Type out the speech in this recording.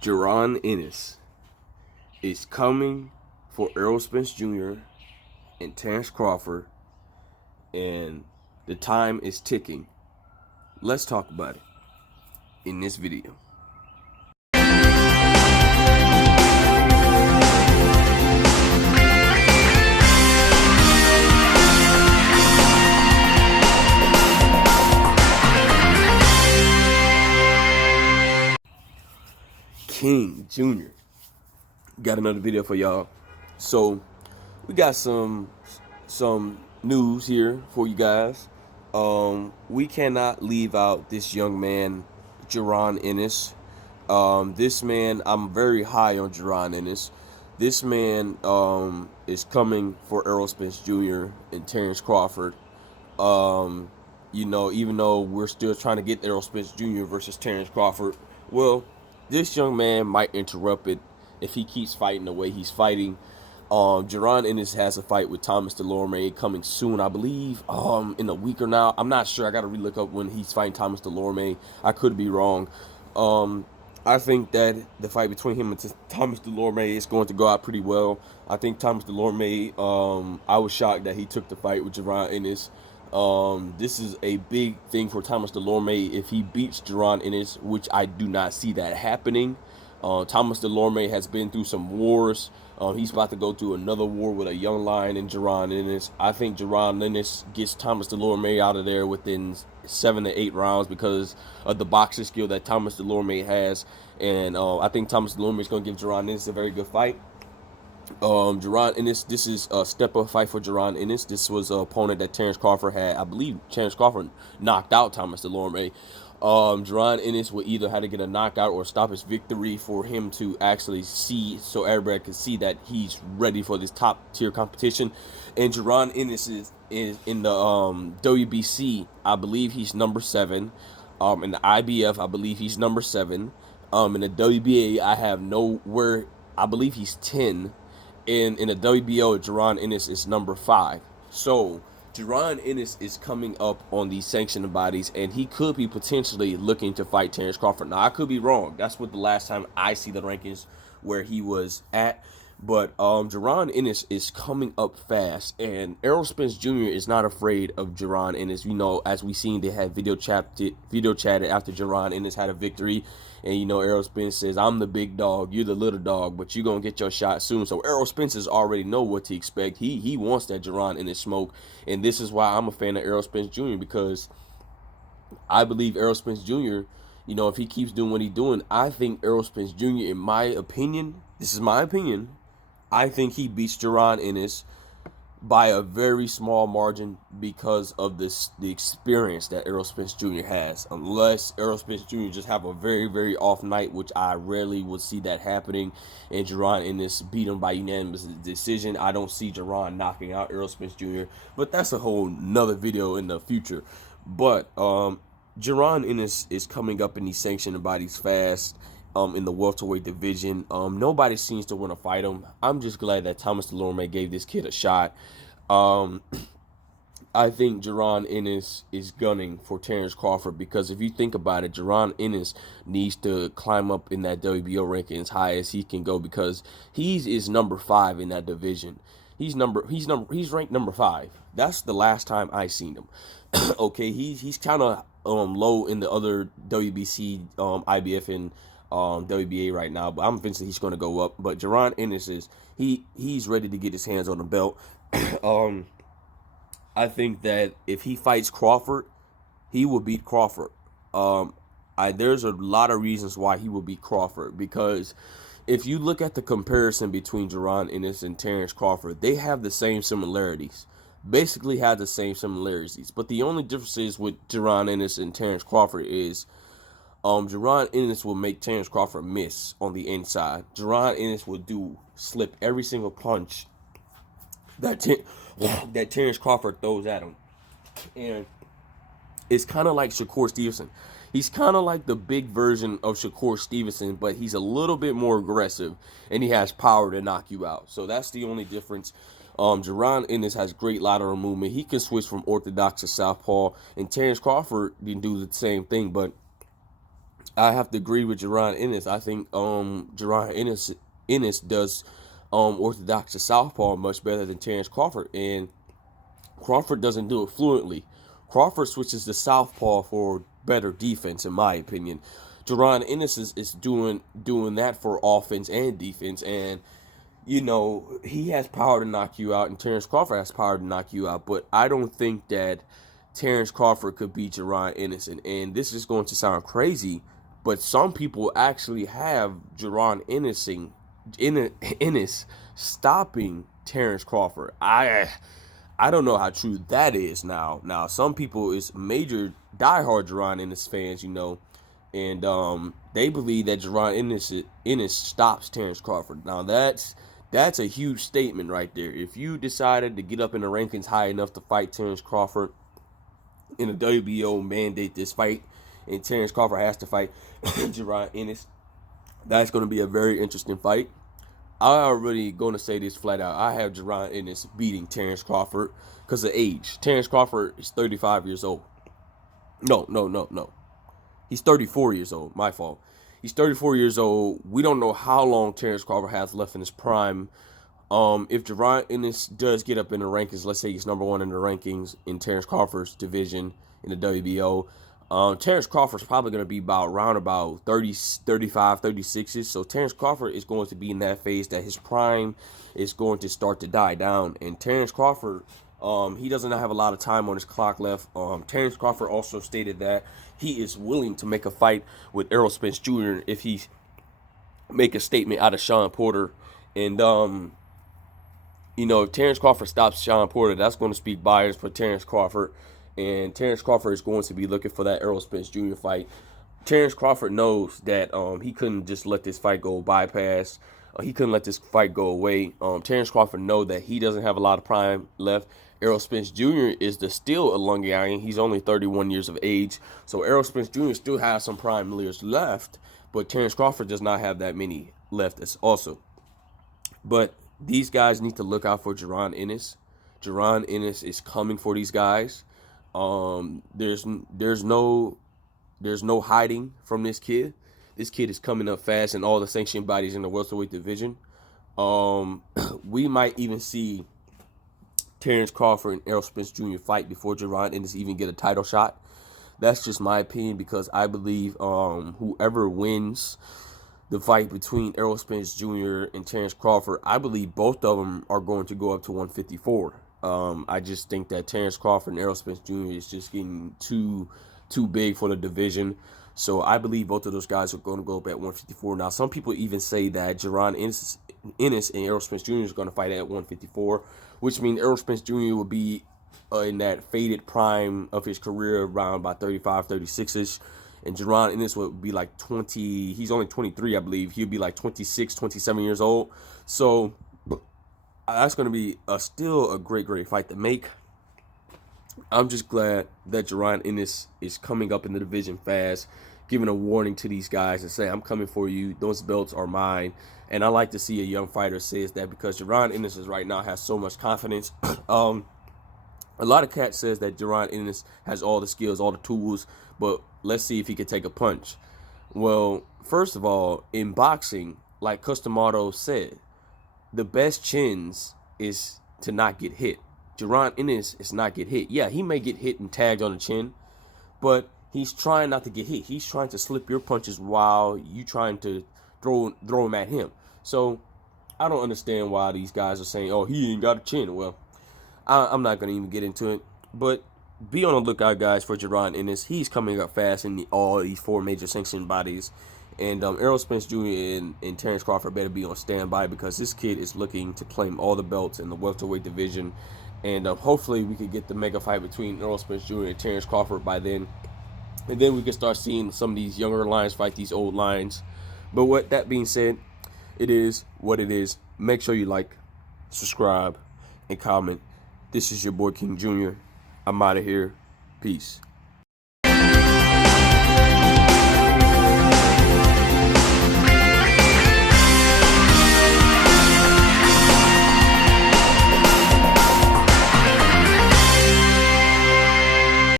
Jaron Ennis is coming for Errol Spence Jr. and Terence Crawford, and the time is ticking. Let's talk about it in this video. King Jr. got another video for y'all. So we got some news here for you guys. We cannot leave out this young man, Jaron Ennis. This man, I'm very high on Jaron Ennis. This man is coming for Errol Spence Jr. and Terence Crawford. Even though we're still trying to get Errol Spence Jr. versus Terence Crawford, well, this young man might interrupt it if he keeps fighting the way he's fighting. Jaron Ennis has a fight with Thomas Delorme coming soon, I believe, in a week or now. I'm not sure. I got to relook up when he's fighting Thomas Delorme. I could be wrong. I think that the fight between him and Thomas Delorme is going to go out pretty well. I think Thomas Delorme, I was shocked that he took the fight with Jaron Ennis. This is a big thing for Thomas Delorme if he beats Jaron Ennis, which I do not see that happening. Thomas Delorme has been through some wars. He's about to go through another war with a young lion in Jaron Ennis. I think Jaron Ennis gets Thomas Delorme out of there within 7 to 8 rounds because of the boxing skill that Thomas Delorme has. And I think Thomas Delorme is going to give Jaron Ennis a very good fight. Jaron Ennis, this is a step-up fight for Jaron Ennis. This was an opponent that Terence Crawford had. I believe Terence Crawford knocked out Thomas Delorme. Jaron Ennis will either have to get a knockout or stop his victory for him to actually see, so everybody can see that he's ready for this top-tier competition. And Jaron Ennis is in the WBC, I believe he's number 7. In the IBF, I believe he's number 7. In the WBA, I believe he's 10. And in the WBO, Jaron Ennis is number 5. So Jaron Ennis is coming up on these sanctioned bodies, and he could be potentially looking to fight Terence Crawford. Now, I could be wrong. That's what the last time I see the rankings where he was at. But Jaron Ennis is coming up fast, and Errol Spence Jr. is not afraid of Jaron Ennis. As we seen, they had video chatted after Jaron Ennis had a victory. And, Errol Spence says, I'm the big dog, you're the little dog, but you're going to get your shot soon. So Errol Spence already know what to expect. He wants that Jaron Ennis smoke. And this is why I'm a fan of Errol Spence Jr. because I believe Errol Spence Jr., if he keeps doing what he's doing, I think Errol Spence Jr., in my opinion, this is my opinion, I think he beats Jaron Ennis by a very small margin because of the experience that Errol Spence Jr. has. Unless Errol Spence Jr. just have a very, very off night, which I rarely would see that happening, and Jaron Ennis beat him by unanimous decision. I don't see Jaron knocking out Errol Spence Jr., but that's a whole nother video in the future. But Jaron Ennis is coming up in these sanctioned bodies fast. In the welterweight division, nobody seems to want to fight him. I'm just glad that Thomas Delorme gave this kid a shot. I think Jaron Ennis is gunning for Terence Crawford because if you think about it, Jaron Ennis needs to climb up in that WBO ranking as high as he can go because he is number 5 in that division. He's ranked number 5. That's the last time I seen him. Okay, he's kind of low in the other WBC, IBF, and WBA right now, but I'm convinced he's going to go up. But Jaron Ennis he's ready to get his hands on the belt. I think that if he fights Crawford, he will beat Crawford. There's a lot of reasons why he will beat Crawford because if you look at the comparison between Jaron Ennis and Terence Crawford, they have the same similarities. Basically have the same similarities. But the only difference is with Jaron Ennis and Terence Crawford is Jaron Ennis will make Terence Crawford miss on the inside. Jaron Ennis will slip every single punch that Terence Crawford throws at him. And it's kind of like Shakur Stevenson. He's kind of like the big version of Shakur Stevenson, but he's a little bit more aggressive, and he has power to knock you out. So that's the only difference. Jaron Ennis has great lateral movement. He can switch from orthodox to southpaw, and Terence Crawford didn't do the same thing, but I have to agree with Jaron Ennis. I think Jaron Ennis does orthodox to southpaw much better than Terence Crawford, and Crawford doesn't do it fluently. Crawford switches to southpaw for better defense, in my opinion. Jaron Ennis is doing that for offense and defense, and he has power to knock you out, and Terence Crawford has power to knock you out. But I don't think that Terence Crawford could beat Jaron Ennis, and this is going to sound crazy, but some people actually have Jaron Ennis stopping Terence Crawford. I don't know how true that is now. Now, some people is major diehard Jaron Ennis fans, and they believe that Jaron Ennis stops Terence Crawford. Now, that's a huge statement right there. If you decided to get up in the rankings high enough to fight Terence Crawford, and the WBO mandate this fight, and Terence Crawford has to fight Jaron Ennis, that's going to be a very interesting fight. I'm already going to say this flat out. I have Jaron Ennis beating Terence Crawford because of age. Terence Crawford is 35 years old. No. He's 34 years old. My fault. He's 34 years old. We don't know how long Terence Crawford has left in his prime. If Jaron Ennis does get up in the rankings, let's say he's number one in the rankings in Terence Crawford's division in the WBO, Terence Crawford's probably going to be around about 30, 35, 36s. So Terence Crawford is going to be in that phase that his prime is going to start to die down. And Terence Crawford, he doesn't have a lot of time on his clock left. Terence Crawford also stated that he is willing to make a fight with Errol Spence Jr. if he make a statement out of Sean Porter. And if Terence Crawford stops Sean Porter, that's going to speak buyers for Terence Crawford. And Terence Crawford is going to be looking for that Errol Spence Jr. fight. Terence Crawford knows that he couldn't just let this fight go bypass. He couldn't let this fight go away. Terence Crawford knows that he doesn't have a lot of prime left. Errol Spence Jr. is still a young guy. He's only 31 years of age. So Errol Spence Jr. still has some prime years left. But Terence Crawford does not have that many left also. But these guys need to look out for Jaron Ennis. Jaron Ennis is coming for these guys. There's no hiding from this kid. This kid is coming up fast in all the sanctioned bodies in the welterweight division. We might even see Terence Crawford and Errol Spence Jr. fight before Jaron Ennis even get a title shot. That's just my opinion, because I believe whoever wins the fight between Errol Spence Jr. and Terence Crawford, I believe both of them are going to go up to 154. I just think that Terence Crawford and Errol Spence Jr. is just getting too big for the division. So I believe both of those guys are going to go up at 154. Now, some people even say that Jaron Ennis and Errol Spence Jr. is going to fight at 154, which means Errol Spence Jr. will be in that faded prime of his career around about 35, 36-ish. And Jaron Ennis would be like 20. He's only 23, I believe. He'll be like 26, 27 years old. So that's going to be still a great fight to make. I'm just glad that Jaron Ennis is coming up in the division fast, giving a warning to these guys and say, I'm coming for you. Those belts are mine. And I like to see a young fighter says that, because Jaron Ennis right now has so much confidence. A lot of cats says that Jaron Ennis has all the skills, all the tools, but let's see if he can take a punch. Well, first of all, in boxing, like Customato said, the best chins is to not get hit. Jaron Ennis is not get hit. Yeah, he may get hit and tagged on the chin, but he's trying not to get hit. He's trying to slip your punches while you trying to throw them at him. So I don't understand why these guys are saying, oh, he ain't got a chin. Well, I'm not going to even get into it. But be on the lookout, guys, for Jaron Ennis. He's coming up fast in all these four major sanctioned bodies. And Errol Spence Jr. and Terence Crawford better be on standby, because this kid is looking to claim all the belts in the welterweight division. And hopefully we could get the mega fight between Errol Spence Jr. and Terence Crawford by then. And then we can start seeing some of these younger lions fight these old lions. But with that being said, it is what it is. Make sure you like, subscribe, and comment. This is your boy King Jr. I'm out of here. Peace.